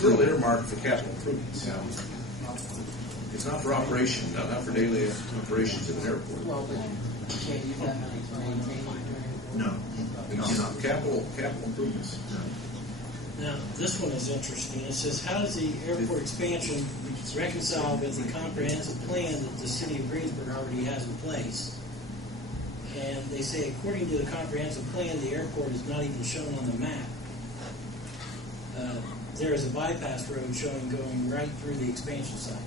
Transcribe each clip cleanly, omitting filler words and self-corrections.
still earmarked for capital improvements. Yeah. It's not for operation, not for daily operations of an airport. Well, but you can't use that money to maintain it. No. It's not capital improvements. Now, this one is interesting. It says, how does the airport expansion reconcile with the comprehensive plan that the city of Greensburg already has in place? And they say, according to the comprehensive plan, the airport is not even shown on the map. There is a bypass road showing going right through the expansion site.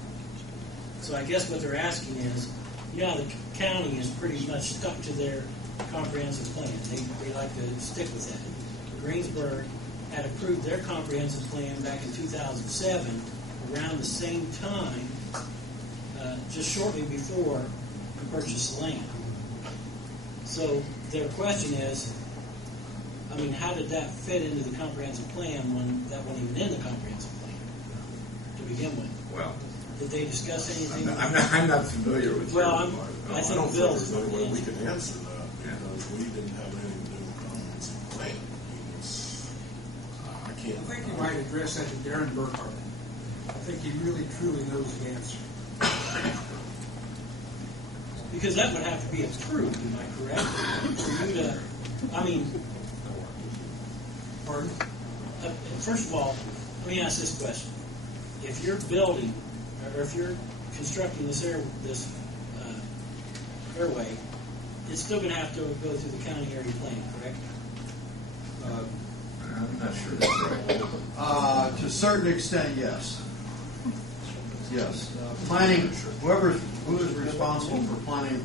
So I guess what they're asking is, the county is pretty much stuck to their comprehensive plan. They like to stick with that. Greensburg had approved their comprehensive plan back in 2007, around the same time, just shortly before we purchased the land. So their question is, how did that fit into the comprehensive plan when that wasn't even in the comprehensive plan to begin with? Well, did they discuss anything? I'm not familiar with Well, that. I think don't Bill's think there's any way we can answer that because we didn't have anything to do with the comprehensive plan. I can't. I think you might address that to Darren Burkhardt. I think he really, truly knows the answer. Because that would have to be approved, am I correct? For you to, Pardon? First of all, let me ask this question. If you're building, or if you're constructing this airway, it's still going to have to go through the county area plan, correct? I'm not sure that's right. To a certain extent, yes. Yes. Planning, who is responsible for planning,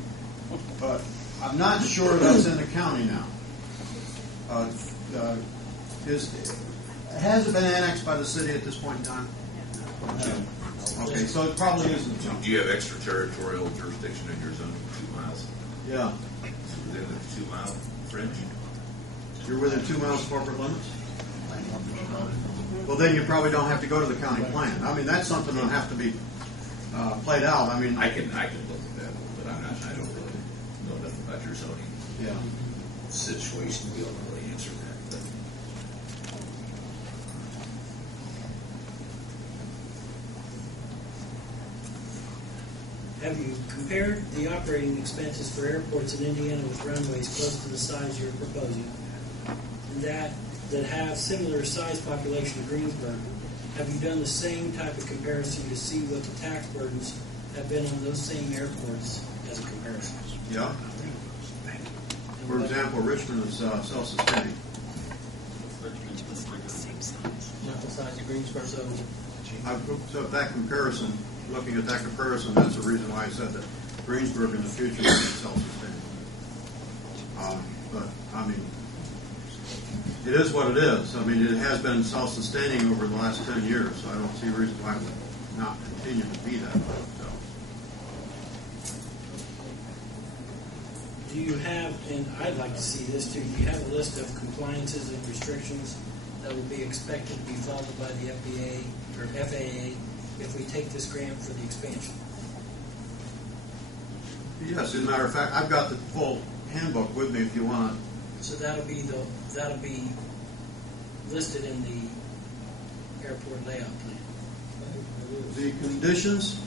but I'm not sure that's in the county now. Has it been annexed by the city at this point in time? No. Okay, so it probably isn't. Do you have extraterritorial jurisdiction in your zone of 2 miles? Yeah. Within the 2 mile fringe? You're within 2 miles of corporate limits? Well, then you probably don't have to go to the county plan. That's something that'll have to be played out. I can look at that, but I don't really know nothing about your zoning situation to be able to really answer that. But Have you compared the operating expenses for airports in Indiana with runways close to the size you're proposing, that have similar size population to Greensburg? Have you done the same type of comparison to see what the tax burdens have been on those same airports as a comparison? Yeah. For example, Richmond is self-sustaining. Not the size of Greensburg. So that comparison, looking at that comparison, that's the reason why I said that Greensburg in the future will be self-sustaining. But it is what it is. It has been self-sustaining over the last 10 years, so I don't see a reason why it would not continue to be that way. Do you have, and I'd like to see this too, do you have a list of compliances and restrictions that will be expected to be followed by the FAA if we take this grant for the expansion? Yes, as a matter of fact, I've got the full handbook with me if you want it. So that'll be listed in the airport layout plan. The conditions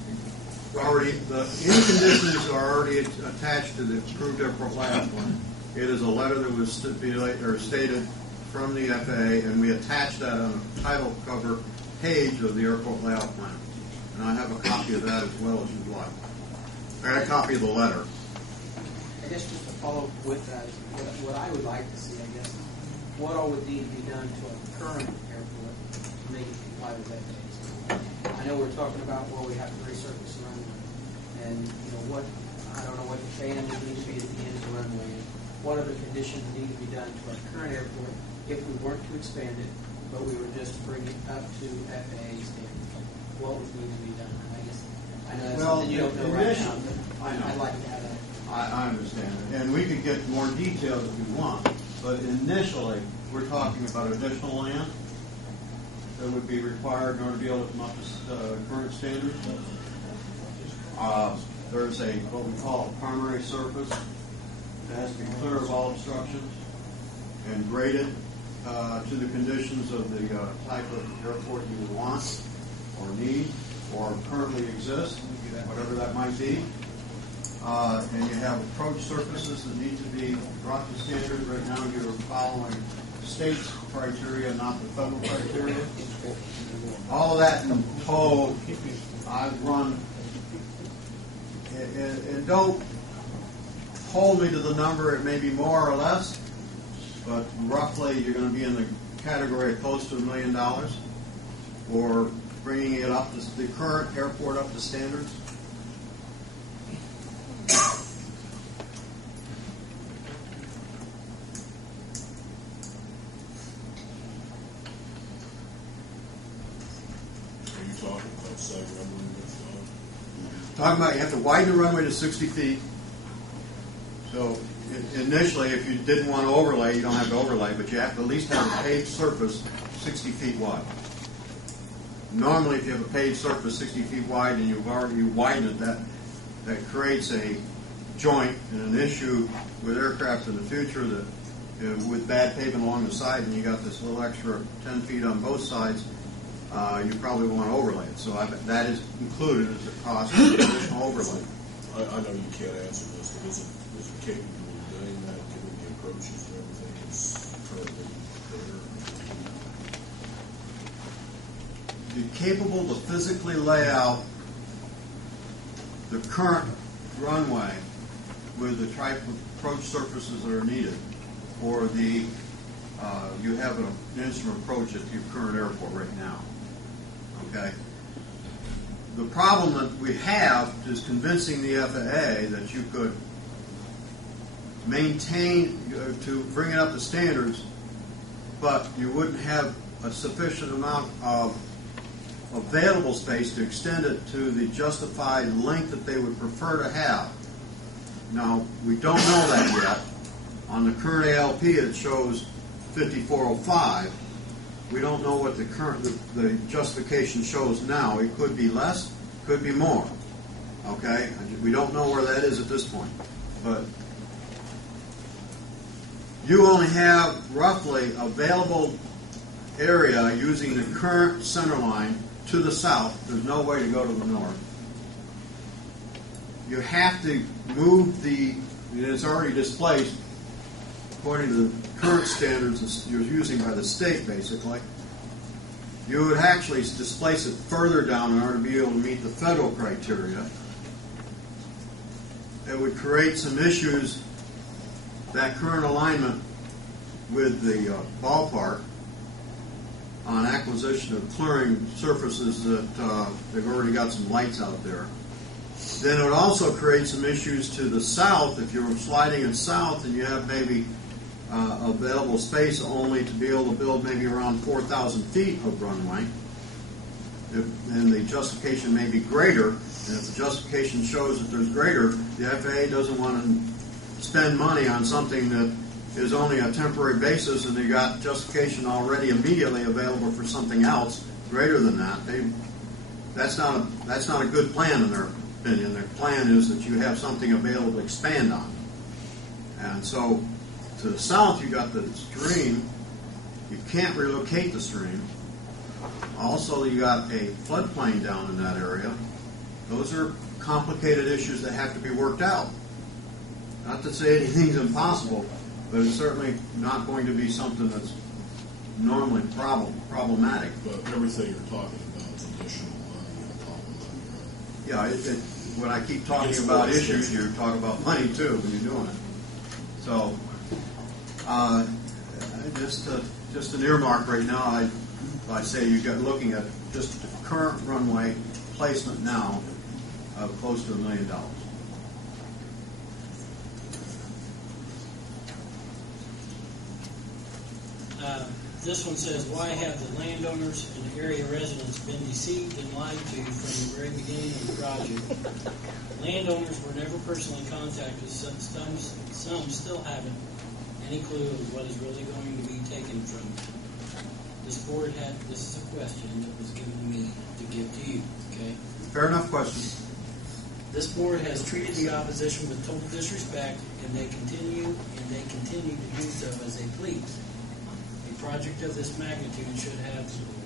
any conditions are already attached to the approved airport layout plan. It is a letter that was stated from the FAA, and we attached that on a title cover page of the airport layout plan. And I have a copy of that as well as you'd like. I got a copy of the letter. I guess just to follow with that, what I would like to see, what all would need to be done to our current airport to make it comply with FAA? I know we're talking about we have to resurface the runway, and I don't know what the fan would need to be at the end of the runway. What other conditions need to be done to our current airport if we weren't to expand it, but we were just to bring it up to FAA standards? What would need to be done? I know that's something you don't know right now, but I'd like to have that. I understand it. And we could get more details if we want. But initially, we're talking about additional land that would be required in order to be able to come up to current standards. There's what we call a primary surface that has to be clear of all obstructions and graded to the conditions of the type of airport you would want or need or currently exist, whatever that might be. And you have approach surfaces that need to be brought to standard. Right now you're following state's criteria, not the federal criteria. All of that in total, I've run, and don't hold me to the number, it may be more or less, but roughly you're going to be in the category of close to $1 million for bringing it up, the current airport up to standards. Are you talking about side runway width? Talking about you have to widen the runway to 60 feet. So initially, if you didn't want to overlay, you don't have to overlay, but you have to at least have a paved surface 60 feet wide. Normally, if you have a paved surface 60 feet wide and you've already widened it, that creates a joint and an issue with aircraft in the future that with bad pavement along the side and you got this little extra 10 feet on both sides, you probably want to overlay it. So that is included as a cost of additional overlay. I know you can't answer this, but is it capable of doing that, given the approaches and everything that's currently there? Be capable to physically lay out the current runway with the type of approach surfaces that are needed for the you have an instrument approach at your current airport right now. Okay. The problem that we have is convincing the FAA that you could maintain to bring it up to standards, but you wouldn't have a sufficient amount of available space to extend it to the justified length that they would prefer to have. Now, we don't know that yet. On the current ALP, it shows 5405. We don't know what the justification shows now. It could be less, could be more. Okay? We don't know where that is at this point. But you only have roughly available area using the current center line to the south. There's no way to go to the north. You have to move it's already displaced according to the current standards you're using by the state, basically. You would actually displace it further down in order to be able to meet the federal criteria. It would create some issues, that current alignment with the ballpark on acquisition of clearing surfaces that they've already got some lights out there. Then it would also create some issues to the south. If you're sliding it south and you have maybe available space only to be able to build maybe around 4,000 feet of runway, and the justification may be greater, and if the justification shows that there's greater, the FAA doesn't want to spend money on something that is only a temporary basis and they got justification already immediately available for something else greater than that. That's not a good plan in their opinion. Their plan is that you have something available to expand on. And so to the south you got the stream. You can't relocate the stream. Also you got a floodplain down in that area. Those are complicated issues that have to be worked out. Not to say anything's impossible, but it's certainly not going to be something that's normally problematic. But everything you're talking about is additional money on top of that. Yeah, when I keep talking about issues, you're talking about money too when you're doing it. So, just an earmark right now, I say you've got looking at just the current runway placement now of close to $1 million. This one says, why have the landowners and area residents been deceived and lied to from the very beginning of the project? Landowners were never personally contacted. Some still haven't any clue of what is really going to be taken from them. This is a question that was given to me to give to you, okay? Fair enough question. This board has treated the opposition with total disrespect, and they continue to do so as they please. A project of this magnitude should have